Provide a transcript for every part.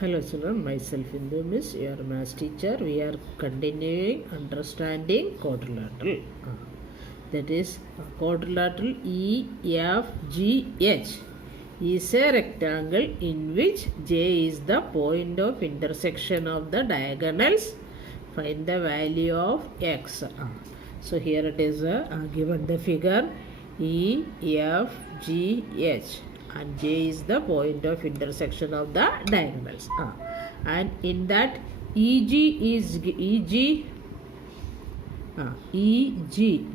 Hello children, myself Indu Miss, your maths teacher. We are continuing understanding quadrilateral. That is quadrilateral EFGH is a rectangle in which J is the point of intersection of the diagonals. Find the value of X. So here it is given the figure EFGH. And J is the point of intersection of the diagonals. And in that EG,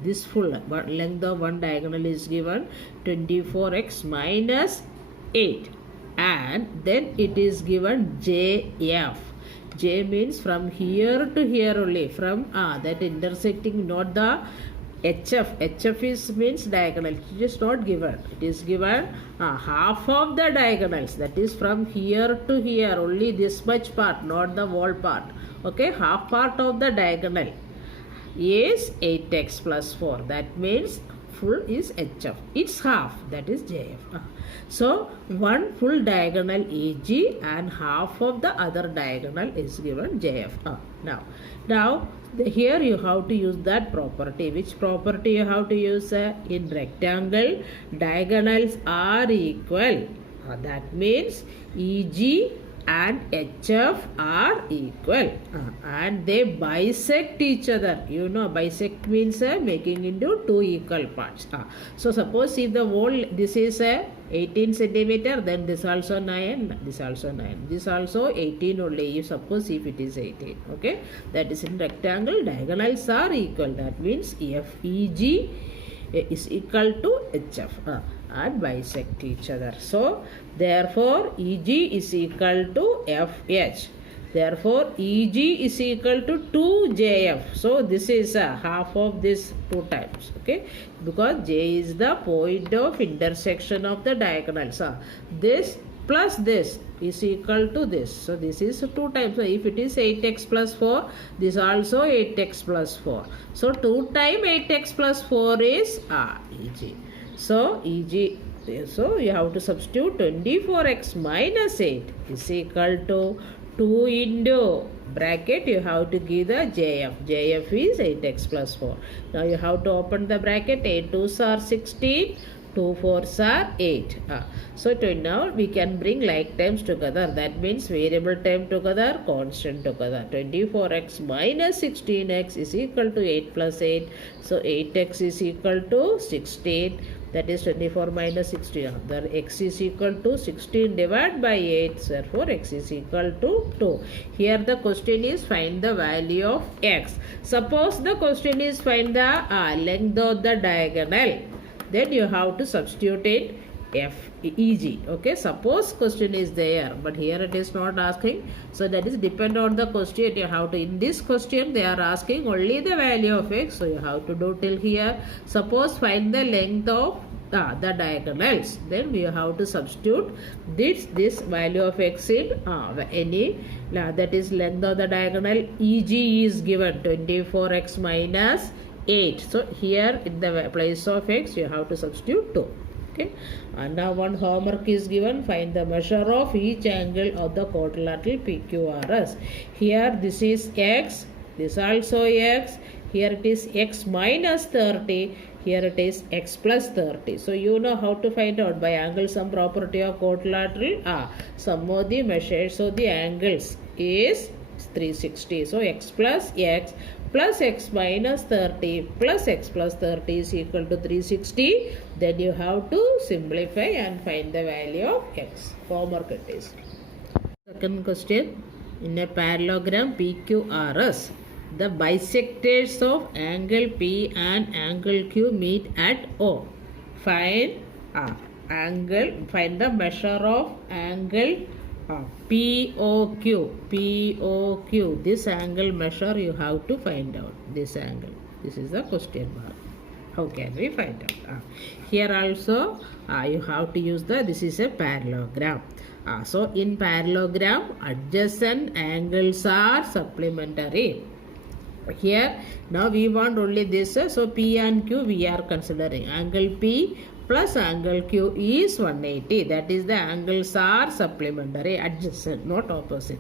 this full length of one diagonal is given 24x minus 8, and then it is given JF. J means from here to here only, from that intersecting, not the HF is means diagonal. It is not given. It is given half of the diagonals, that is from here to here only, this much part, not the whole part. Okay, half part of the diagonal is 8x plus 4. That means full is HF. Its half, that is JF. So one full diagonal EG and half of the other diagonal is given JF. Now here you have to use that property. Which property you have to use? In rectangle, diagonals are equal. That means EG and HF are equal, and they bisect each other. You know, bisect means making into two equal parts. So suppose if the whole, this is 18 centimeter, then this also 9, this also 9, this also 18 only. You suppose if it is 18, okay, that is in rectangle, diagonals are equal. That means FEG is equal to HF. And bisect each other. So therefore EG is equal to FH. Therefore EG is equal to 2JF. So this is half of this 2 times. Okay, because J is the point of intersection of the diagonals. This plus this is equal to this. So this is 2 times. So if it is 8x plus 4, this also 8x plus 4. So 2 times 8x plus 4 is EG. So EG, so you have to substitute 24x minus 8 is equal to 2 into bracket, you have to give the JF. JF is 8x plus 4. Now you have to open the bracket. 8 2s are 16, 2 4s are 8. So now we can bring like terms together. That means variable term together, constant together. 24x minus 16x is equal to 8 plus 8. So 8x is equal to 16. That is 24 minus 16. The x is equal to 16 divided by 8. Therefore, x is equal to 2. Here the question is find the value of x. Suppose the question is find the length of the diagonal. Then you have to substitute it FEG. Okay, suppose question is there, but here it is not asking. So that is depend on the question. You have to, in this question they are asking only the value of x. So you have to do till here. Suppose find the length of the diagonals. Then we have to substitute this value of x in any, that is length of the diagonal. EG is given 24x minus 8. So here in the place of x you have to substitute 2. Okay, and now one homework is given. Find the measure of each angle of the quadrilateral PQRS. Here this is x, this also x. Here it is x minus 30. Here it is x plus 30. So you know how to find out by angle sum property of quadrilateral. Sum of the measures of the angles is 360. So x plus x minus 30 plus x plus 30 is equal to 360. Then you have to simplify and find the value of x. Homework it is. Second question. In a parallelogram PQRS, the bisectors of angle P and angle Q meet at O. Find the measure of angle POQ. This angle measure you have to find out. This angle. This is the question mark. How can we find out? Here also you have to use this is a parallelogram. So in parallelogram, adjacent angles are supplementary. Here now we want only this. So P and Q we are considering. Angle P plus angle Q is 180. That is, the angles are supplementary, adjacent, not opposite.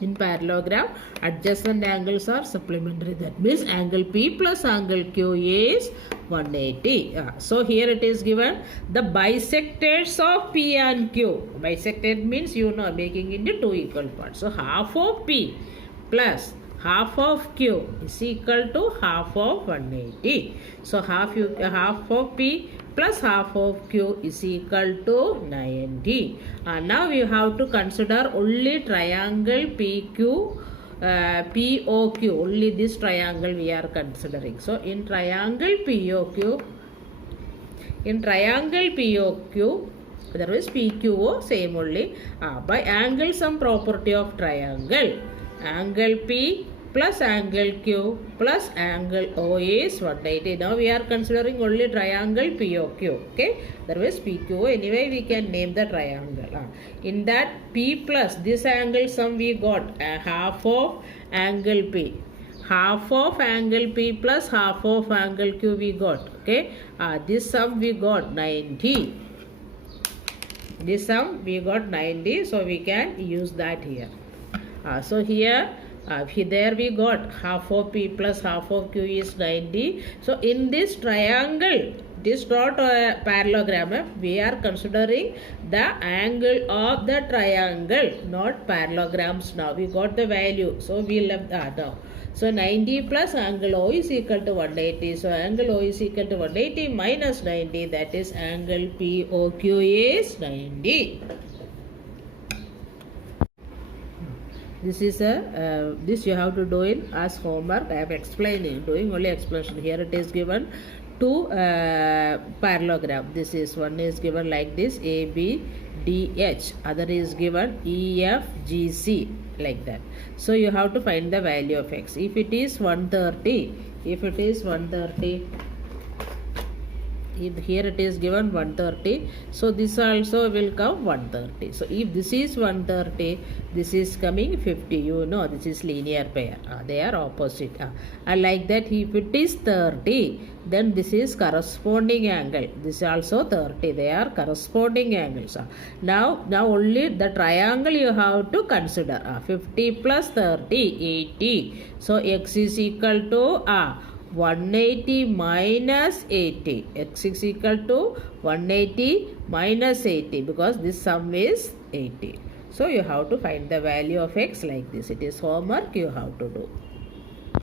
In parallelogram, adjacent angles are supplementary. That means angle P plus angle Q is 180. So here it is given the bisectors of P and Q. Bisected means, making into two equal parts. So half of P plus half of Q is equal to half of 180. So half of P plus half of Q is equal to 90. Now you have to consider only triangle PQ, POQ. Only this triangle we are considering. So in triangle POQ, otherwise PQO same only. By angle sum property of triangle, angle P plus angle Q plus angle O is 180. Now we are considering only triangle POQ. Okay, otherwise PQO, anyway we can name the triangle. In that P plus this angle sum we got half of angle P. Half of angle P plus half of angle Q we got. Okay, this sum we got 90. This sum we got 90, so we can use that here. So here there we got half of P plus half of Q is 90. So in this triangle, this not a parallelogram, we are considering the angle of the triangle, not parallelograms. Now we got the value, so we left now. So 90 plus angle O is equal to 180. So angle O is equal to 180 minus 90, that is angle POQ is 90. This is this you have to do it as homework. I am explaining, doing only explanation. Here it is given two parallelogram. This is one is given like this, ABDH. Other is given EFGC, like that. So you have to find the value of x. If it is 130, here it is given 130, so this also will come 130. So if this is 130, this is coming 50. This is linear pair. They are opposite. And like that, if it is 30, then this is corresponding angle. This is also 30. They are corresponding angles. Now only the triangle you have to consider. 50 plus 30, 80. So x is equal to 180 minus 80. X is equal to 180 minus 80, because this sum is 80. So you have to find the value of x like this. It is homework you have to do.